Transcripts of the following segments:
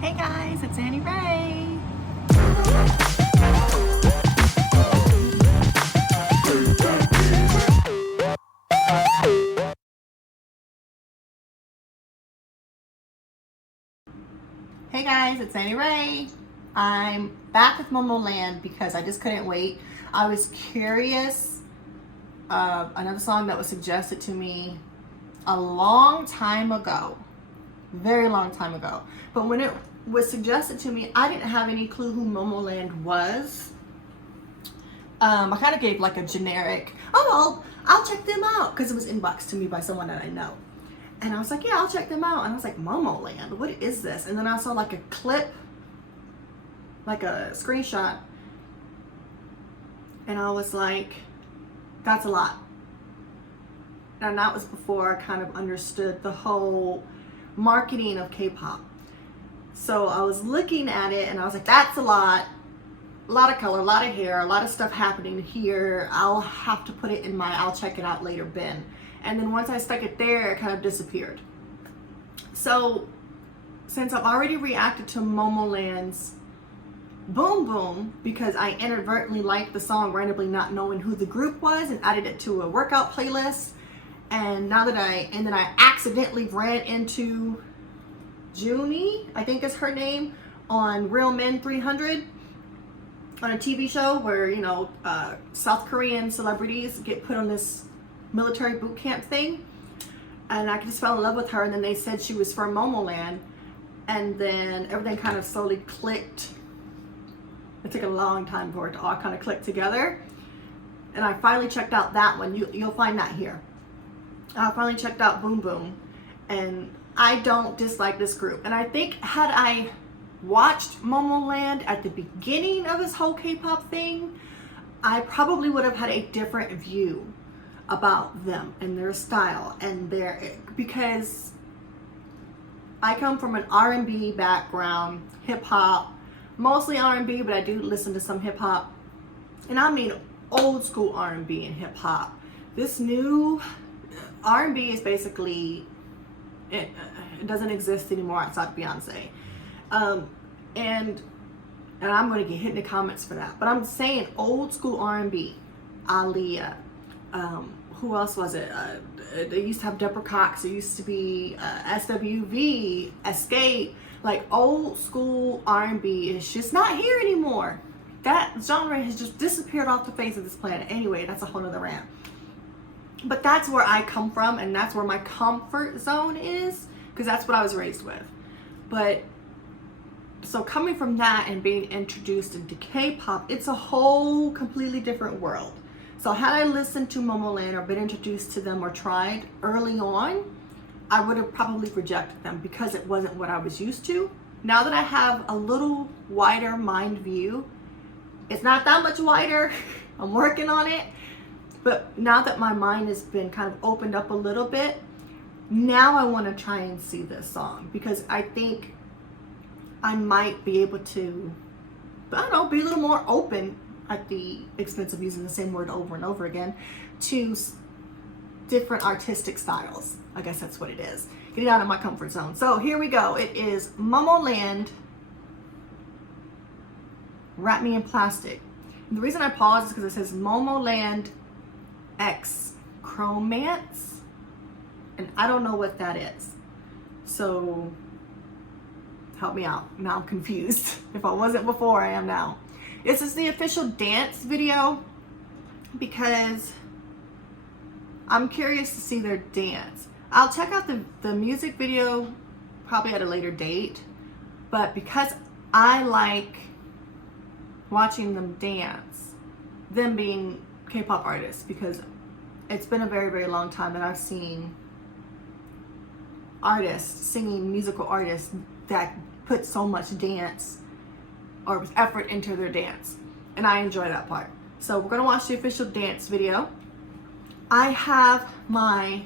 Hey guys, it's Annie Ray. Hey guys, it's Annie Ray. I'm back with Momoland because I just couldn't wait. I was curious. Another song that was suggested to me a long time ago. Very long time ago. But when it was suggested to me, I didn't have any clue who Momoland was. I kind of gave like a generic, oh, I'll check them out, because it was inboxed to me by someone that I know. And I was like, yeah, I'll check them out. And I was like, Momoland, what is this? And then I saw like a clip, like a screenshot. And I was like, that's a lot. And that was before I kind of understood the whole marketing of K-pop. So I was looking at it and I was like, that's a lot of color, a lot of hair, a lot of stuff happening here. I'll have to put it in my I'll check it out later bin. And then once I stuck it there, it kind of disappeared. So since I've already reacted to Momoland's Boom Boom because I inadvertently liked the song randomly not knowing who the group was and added it to a workout playlist, and now that I accidentally ran into Junie, I think is her name, on Real Men 300 on a TV show where, you know, South Korean celebrities get put on this military boot camp thing, and I just fell in love with her. And then they said she was from Momoland, and then everything kind of slowly clicked. It took a long time for it to all kind of click together, and I finally checked out that one. You'll find that here. I finally checked out Boom Boom, and I don't dislike this group. And I think had I watched Momoland at the beginning of this whole K-pop thing, I probably would have had a different view about them and their style and because I come from an R&B background, hip hop, mostly R&B, but I do listen to some hip hop, and I mean old school R&B and hip hop. This new R&B is basically, it doesn't exist anymore outside of Beyonce. And I'm going to get hit in the comments for that, but I'm saying old school R&B, Aaliyah, who else was it? They used to have Deborah Cox. It used to be SWV, Escape. Like old school R&B is just not here anymore. That genre has just disappeared off the face of this planet. Anyway, that's a whole nother rant. But that's where I come from, and that's where my comfort zone is, because that's what I was raised with. But so coming from that and being introduced into K-pop, it's a whole completely different world. So had I listened to Momoland or been introduced to them or tried early on, I would have probably rejected them because it wasn't what I was used to. Now that I have a little wider mind view, it's not that much wider, I'm working on it, but now that my mind has been kind of opened up a little bit, now I want to try and see this song, because I think I might be able to, I don't know, be a little more open, at the expense of using the same word over and over again, to different artistic styles. I guess that's what it is. Getting out of my comfort zone. So here we go. It is Momoland, Wrap Me in Plastic. And the reason I paused is because it says Momoland X Chromance, and I don't know what that is. So help me out. Now I'm confused. If I wasn't before, I am now. This is the official dance video because I'm curious to see their dance. I'll check out the music video probably at a later date, but because I like watching them dance, them being K-pop artists, because it's been a very, very long time that I've seen artists, singing musical artists that put so much dance or effort into their dance, and I enjoy that part. So we're gonna watch the official dance video. I have my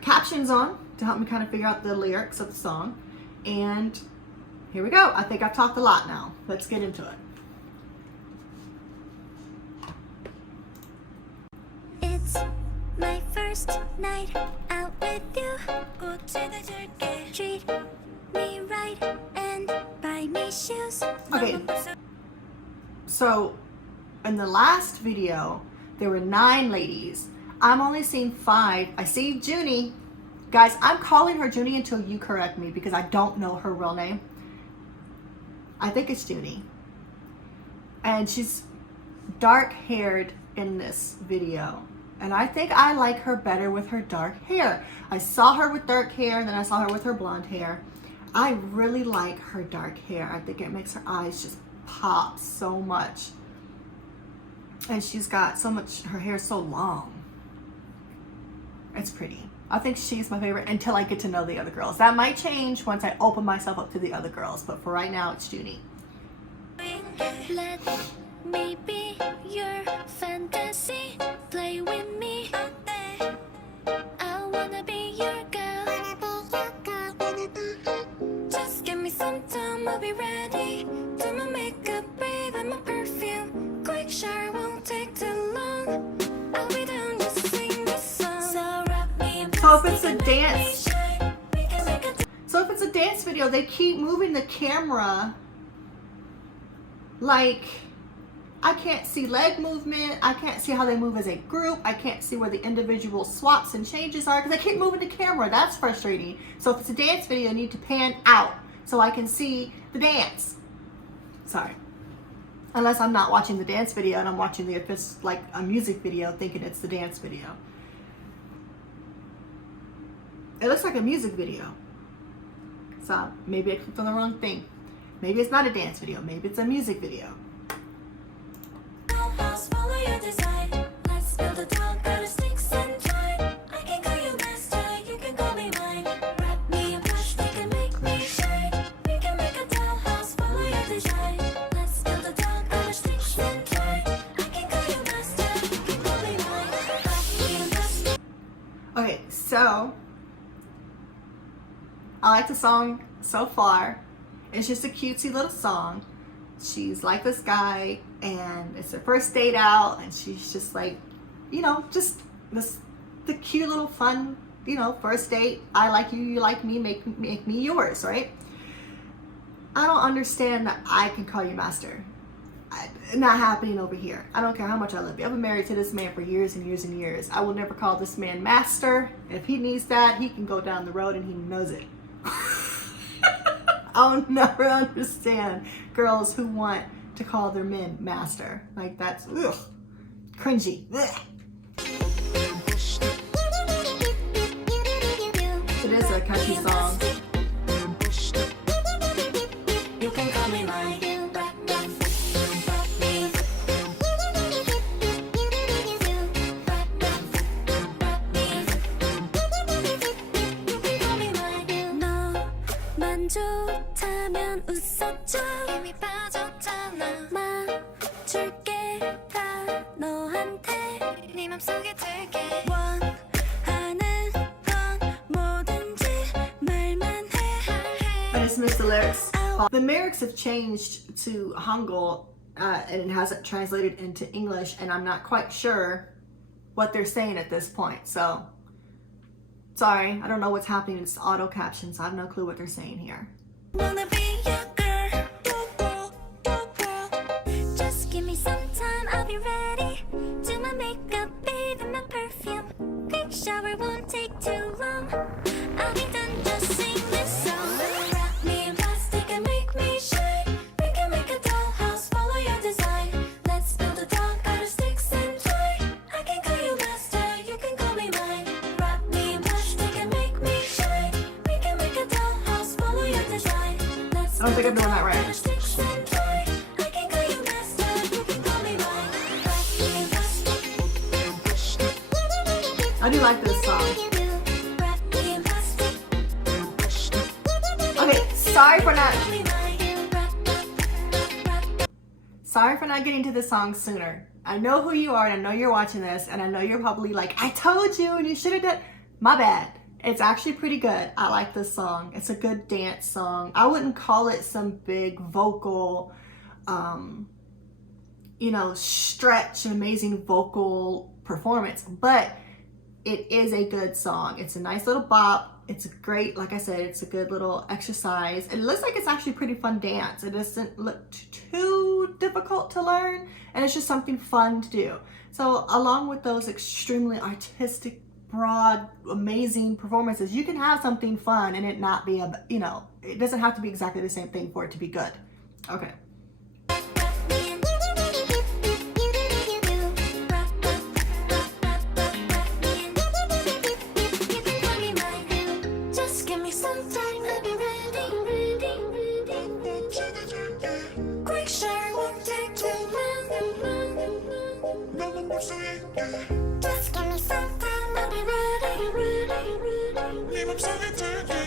captions on to help me kind of figure out the lyrics of the song, and here we go. I think I've talked a lot now. Let's get into it. It's my first night out with you. Go to the treat Okay, so in the last video, there were 9 ladies. I'm only seeing 5. I see Junie. Guys, I'm calling her Junie until you correct me because I don't know her real name. I think it's Junie. And she's dark haired in this video. And I think I like her better with her dark hair. I saw her with dark hair and then I saw her with her blonde hair. I really like her dark hair. I think it makes her eyes just pop so much. And she's got so much, her hair's so long. It's pretty. I think she's my favorite until I get to know the other girls. That might change once I open myself up to the other girls, but for right now, it's Junie. Let me be your fantasy. Play with me. I wanna be your girl. Just give me some time, I'll be ready. Do my makeup, bathe in my perfume. Quick shower won't take too long. I'll be down to sing this song. So wrap me in So if it's a dance, video, they keep moving the camera. Like, I can't see leg movement. I can't see how they move as a group. I can't see where the individual swaps and changes are because I keep moving the camera. That's frustrating. So if it's a dance video, I need to pan out so I can see the dance. Sorry. Unless I'm not watching the dance video and I'm watching the, if it's like a music video, thinking it's the dance video. It looks like a music video. So maybe I clicked on the wrong thing. Maybe it's not a dance video. Maybe it's a music video. follow your design. Let's build a town, got sticks and twine. I can call you master, you can call me mine. Wrap me in plastic and make me shine. We can make a dollhouse, follow your design. Let's build a town, got sticks and twine. I can call you master, you can call me mine. Wrap me in plastic. Okay, so I like the song so far. It's just a cutesy little song. She's like this guy and it's their first date out and she's just like, you know, just the cute little fun, you know, first date. I like you, you like me, make me yours, right? I don't understand that I can call you master. Not happening over here. I don't care how much I love you. I've been married to this man for years and years and years. I will never call this man master. If he needs that, he can go down the road and he knows it. I'll never understand girls who want to call their men master. Like, that's ugh, cringy. Ugh. It is a catchy song. You can call me mine. 좋다면 웃어줘. 이미 빠졌잖아. 맞출게 다 너한테. 네 맘속에 들게. 원하는 건 뭐든지 말만 해. I just missed the lyrics. The lyrics have changed to Hangul and it hasn't translated into English, and I'm not quite sure what they're saying at this point. So sorry, I don't know what's happening. It's auto captions. So I have no clue what they're saying here. Wanna be your girl. Just give me some time, I'll be ready. Do my makeup, bathe in my perfume. Quick shower won't take too long. I'll be done, just sing this song. Wrap me in plastic and make me shine. We can make a dollhouse, follow your design. Let's build a doll, got sticks and twine. I can call you master, you can call me mine. Wrap me in plastic and make me shine. We can make a dollhouse, follow your design. Let's I don't think I'm doing that right. sticks and twine. I can call you master, you can call me mine. Wrap me in plastic. I do like this song. Wrap me in plastic. Okay, sorry for not Call me mine. Sorry for not getting to the song sooner. I know who you are and I know you're watching this and I know you're probably like, I told you and you should have done. My bad. It's actually pretty good. I like this song. It's a good dance song. I wouldn't call it some big vocal, you know, stretch, an amazing vocal performance, but it is a good song. It's a nice little bop. It's great. Like I said, it's a good little exercise. It looks like it's actually a pretty fun dance. It doesn't look too difficult to learn, and it's just something fun to do. So along with those extremely artistic, broad, amazing performances, you can have something fun and it not be a, you know, it doesn't have to be exactly the same thing for it to be good. Okay.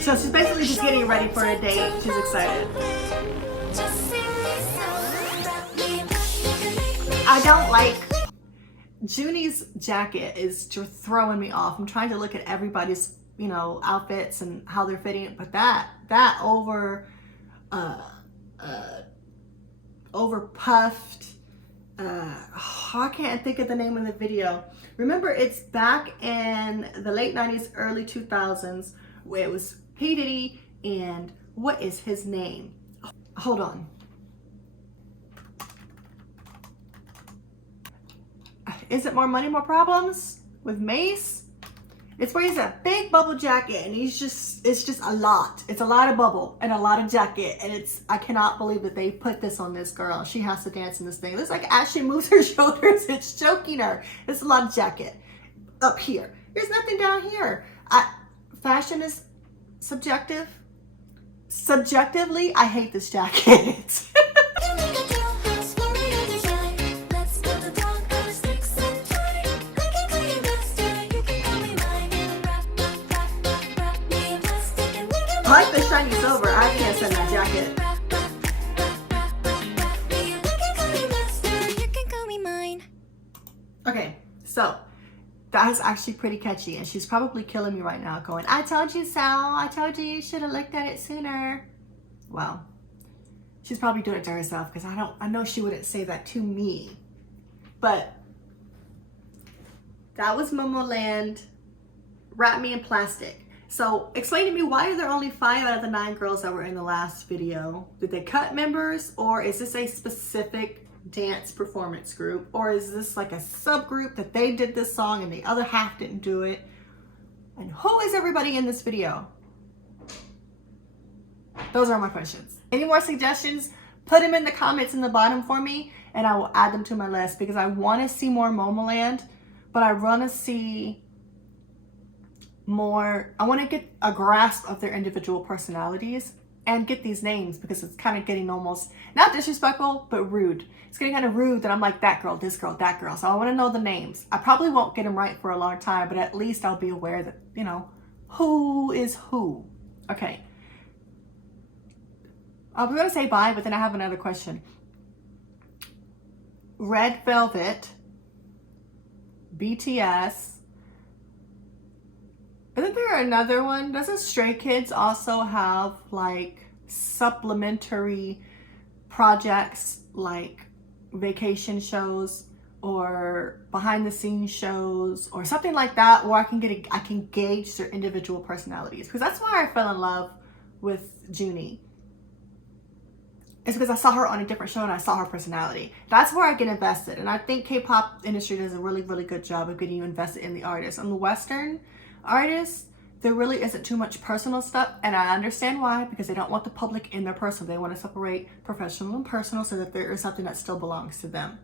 So she's basically just getting ready for a date. She's excited. I don't like Junie's jacket is just throwing me off. I'm trying to look at everybody's, you know, outfits and how they're fitting, but that over puffed. I can't think of the name of the video. Remember, it's back in the late 90s, early 2000s, where it was P. Diddy and what is his name? Hold on. Is it More Money, More Problems with Mace? It's where he's a big bubble jacket and it's just a lot. It's a lot of bubble and a lot of jacket, and I cannot believe that they put this on this girl. She has to dance in this thing. It looks like as she moves her shoulders, it's choking her. It's a lot of jacket up here. There's nothing down here. Fashion is subjective. Subjectively, I hate this jacket. I like the shiny silver. I can't send that jacket. Okay, so that is actually pretty catchy, and she's probably killing me right now going, I told you so. I told you should have looked at it sooner. Well, she's probably doing it to herself because I know she wouldn't say that to me. But that was Momoland, Wrap Me in Plastic. So explain to me, why are there only 5 out of the 9 girls that were in the last video? Did they cut members, or is this a specific dance performance group, or is this like a subgroup that they did this song and the other half didn't do it? And who is everybody in this video? Those are my questions. Any more suggestions? Put them in the comments in the bottom for me and I will add them to my list, because I want to see more Momoland, but I want to see more. I want to get a grasp of their individual personalities and get these names, because it's kind of getting almost not disrespectful but rude. It's getting kind of rude that I'm like, that girl, this girl, that girl. So I want to know the names. I probably won't get them right for a long time, but at least I'll be aware that, you know, who is who. Okay, I was gonna say bye, but then I have another question. Red Velvet, BTS. Isn't there another one? Doesn't Stray Kids also have like supplementary projects like vacation shows or behind the scenes shows or something like that, where I can gauge their individual personalities? Because that's why I fell in love with Junie. It's because I saw her on a different show and I saw her personality. That's where I get invested. And I think K-pop industry does a really, really good job of getting you invested in the artist. On the Western artists, there really isn't too much personal stuff, and I understand why, because they don't want the public in their personal. They want to separate professional and personal so that there is something that still belongs to them.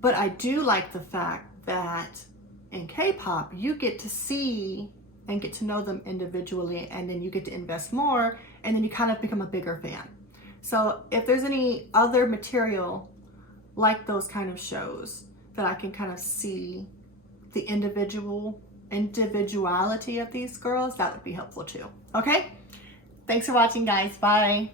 But I do like the fact that in K-pop, you get to see and get to know them individually, and then you get to invest more, and then you kind of become a bigger fan. So if there's any other material like those kind of shows that I can kind of see the individuality of these girls, that would be helpful too. Okay, thanks for watching, guys. Bye.